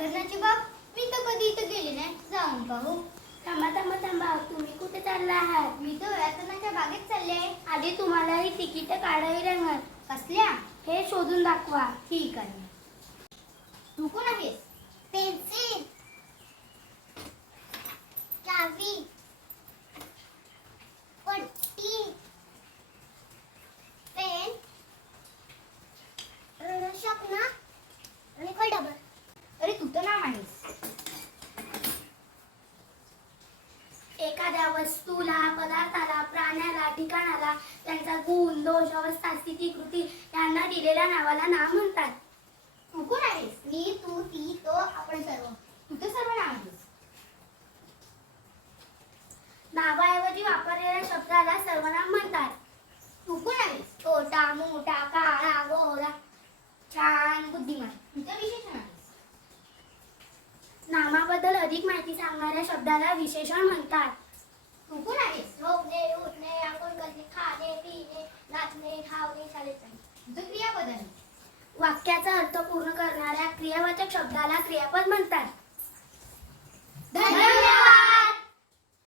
व्याकरणाची बाब मी तर कधी इथं गेले नाही. जाऊन पाहू. थांबा थांबा थांबा. तुम्ही कुठे चालला आहात? मी तर व्याकरणाच्या बागेत चालले आहे. आधी तुम्हाला ही तिकीट काढावी लागणार. कसल्या? हे शोधून दाखवा. ठीक आहे. तू कोण आहेस? एखाद्या वस्तूला पदार्थाला प्राण्याला ठिकाणाला त्यांचा गुण दोष अवस्था स्थिती कृती यांना दिलेल्या नावाला नाव म्हणतात. तू कोण आहेस. मी तू ती तो आपण सर्व. तू तर सर्व नाव आहेस. नावाऐवजी वापरलेल्या शब्दाला सर्वनाम म्हणतात. तू कोण आहेस. छोटा मोठा काळा गोरा. छान बुद्धिमान. तू तर विशेषण नामाबद्दल अधिक माहिती सांगणाऱ्या शब्दाला विशेषण म्हणतात. नाचणे धावणे शाळेत जाणे तुझं क्रियापद वाक्याचा अर्थ पूर्ण करणाऱ्या क्रियावाचक शब्दाला क्रियापद म्हणतात.